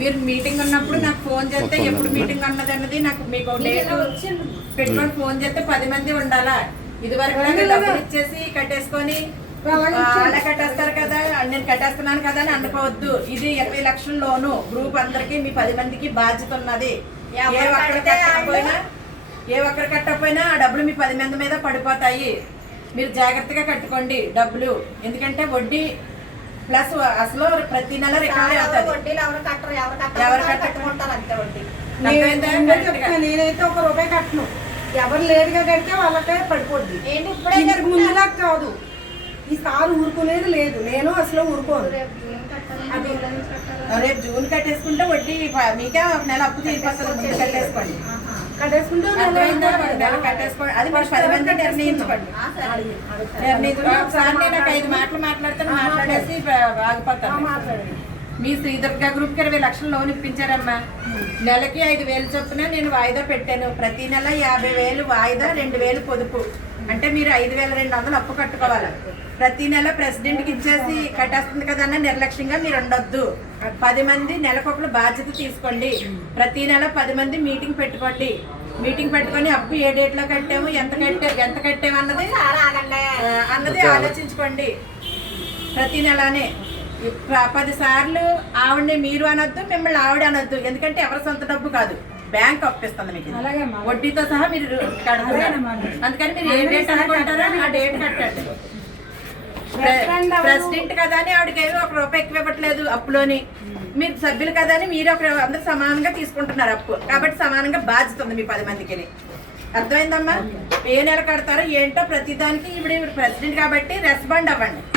మీరు మీటింగ్ ఉన్నప్పుడు నాకు ఫోన్ చేస్తే ఎప్పుడు మీటింగ్ అన్నది అన్నది నాకు మీకు డేట్ పెట్టుకొని ఫోన్ చేస్తే పది మంది ఉండాలా? ఇది వరకు డబ్బులు ఇచ్చేసి కట్టేసుకొని అలా కట్టేస్తారు కదా నేను కట్టేస్తున్నాను కదా అని అనుకోవద్దు. ఇది ఇరవై లక్షల లోను. గ్రూప్ అందరికి మీ పది మందికి బాధ్యత ఉన్నది. ఏ ఒక్కరు కట్టకపోయినా ఏ ఒక్కరు కట్టకపోయినా ఆ డబ్బులు మీ పది మంది మీద పడిపోతాయి. మీరు జాగ్రత్తగా కట్టుకోండి డబ్బులు. ఎందుకంటే వడ్డీ ప్లస్ అసలు ప్రతి నెల రికవరీ అవుతుంది. ఎవరు? కట్టుకుంటారు నేనైతే ఒక రూపాయి కట్టను. ఎవరు లేటుగా కడితే వాళ్ళకే పడిపోద్ది. ఇంతకు ముందులా కాదు. ఈ సార్ ఊరుకునేది లేదు. నేను అసలు ఊరుకోను. రేపు జూన్ కట్టేసుకుంటే వడ్డీ మీకే ఒక నెల అప్పు తీరిపోతుంది ముందు కట్టేసుకోండి. నిర్ణయించుకోండి. ఒకసారి నేను ఒక ఐదు మాటలు మాట్లాడితే మాట్లాడేసి ఆగిపోతాను మీ శ్రీదుర్గ గ్రూప్కి ఇరవై లక్షలు లోన్ ఇప్పించారమ్మా. నెలకి ఐదు వేలు చొప్పున నేను వాయిదా పెట్టాను. ప్రతి నెల యాభై వేలు వాయిదా రెండు వేలు పొదుపు. అంటే మీరు ఐదు వేల రెండు వందలు అప్పు కట్టుకోవాలి. ప్రతి నెల ప్రెసిడెంట్కి ఇచ్చేసి కట్టేస్తుంది కదన్న నిర్లక్ష్యంగా మీరు ఉండొద్దు. పది మంది నెలకొకరు బాధ్యత తీసుకోండి. ప్రతి నెల పది మంది మీటింగ్ పెట్టుకోండి. మీటింగ్ పెట్టుకొని అప్పు ఏ డేట్లో కట్టాము ఎంత కట్టాము ఎంత కట్టాము అన్నది అన్నది ఆలోచించుకోండి. ప్రతి నెలనే. ఈ ప్ర- పది సార్లు ఆవిడని మీరు అనొద్దు మిమ్మల్ని ఆవిడ అనొద్దు. ఎందుకంటే ఎవరి సొంత డబ్బు కాదు. బ్యాంక్ అప్పిస్తుంది మీకు. వడ్డీతో సహా మీరు. అందుకని మీరు ఏ డేట్ అనుకుంటారో ఆ డేట్ కట్టండి. ప్రెసిడెంట్ కదా అని ఆవిడకి ఏమీ ఒక రూపాయి ఎక్కువ ఇవ్వట్లేదు అప్పులోని. మీరు సభ్యులు కదా అని మీరు ఒక అందరు సమానంగా తీసుకుంటున్నారు అప్పు. కాబట్టి సమానంగా బాధ్యత ఉంది మీ పది మందికి అర్థమైందమ్మా? ఏ నెల కడతారో ఏంటో ప్రతిదానికి ఇప్పుడు ప్రెసిడెంట్ కాబట్టి రెస్పాండ్ అవ్వండి.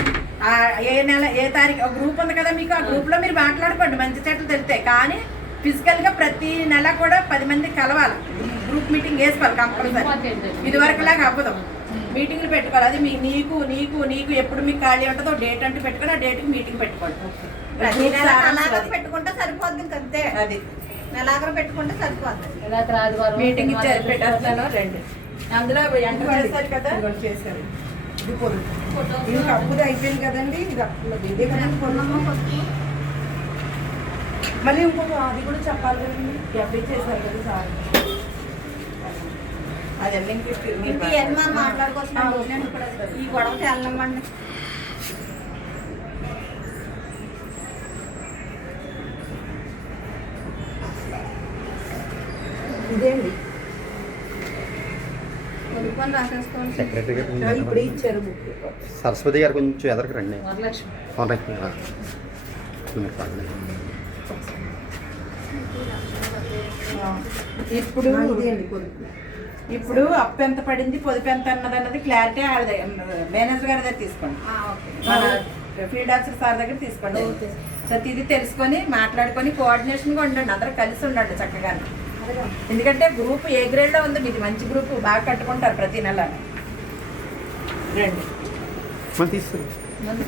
ఏ నెల ఏ తారీఖు ఒక గ్రూప్ ఉంది కదా మీకు ఆ గ్రూప్లో మీరు మాట్లాడుకోండి మంచి చెట్లు తెలితే. కానీ ఫిజికల్గా ప్రతి నెల కూడా పది మంది కలవాలి. గ్రూప్ మీటింగ్ వేసుకోవాలి కంపల్సరీ ఇది వరకు లాగా అవ్వదు మీటింగ్లు పెట్టుకోవాలి. అది మీ నీకు నీకు నీకు ఎప్పుడు మీకు ఖాళీ ఉంటుందో డేట్ అంటే పెట్టుకొని ఆ డేట్కి మీటింగ్ పెట్టుకోండి. ప్రతి నెల. పెట్టుకుంటే సరిపోద్ది ఇంక అంతే. అది. నెలాఖరు పెట్టుకుంటే సరిపోద్ది మీటింగ్ ఇచ్చేది పెట్టేస్తాను రండి. అందులో ఎంటర్ చేస్తారు కదా. చేశారు. ఇది పొరుగు ఇది అప్పుది అయిపోయింది కదండి ఇది అప్పుది ఇదే కదండి పొరుగు మళ్ళీ ఇంకొక అది కూడా చెప్పాలి కదండి డబ్బీ చేశారు కదా సార్. అది అన్ని ఇంక మీరు ఇంక ఇవన్నీ మనం మాట్లాడుకోవచ్చు ఈ గొడవ తేలనమ్మండి ఇదేండి సెక్రటరీ గారు సరస్వతి గారు కొంచెం ఎదరికి రండి. వరలక్ష్మి. ఇప్పుడు ఇప్పుడు అప్పు ఎంత పడింది పొదుపు ఎంత అన్నది అన్నది క్లారిటీ మేనేజర్ గారి దగ్గర తీసుకోండి. ఆ, ఓకే. మన ఫీల్డ్ ఆఫీసర్ సార్ దగ్గర తీసుకోండి. ప్రతిదీ తెలుసుకొని మాట్లాడుకొని కోఆర్డినేషన్గా ఉండండి. అందరూ కలిసి ఉండండి చక్కగా ఎందుకంటే గ్రూప్ ఏ గ్రేడ్లో ఉంది మీది మంచి గ్రూప్ బాగా కట్టుకుంటారు ప్రతి నెల. రండి. ముందు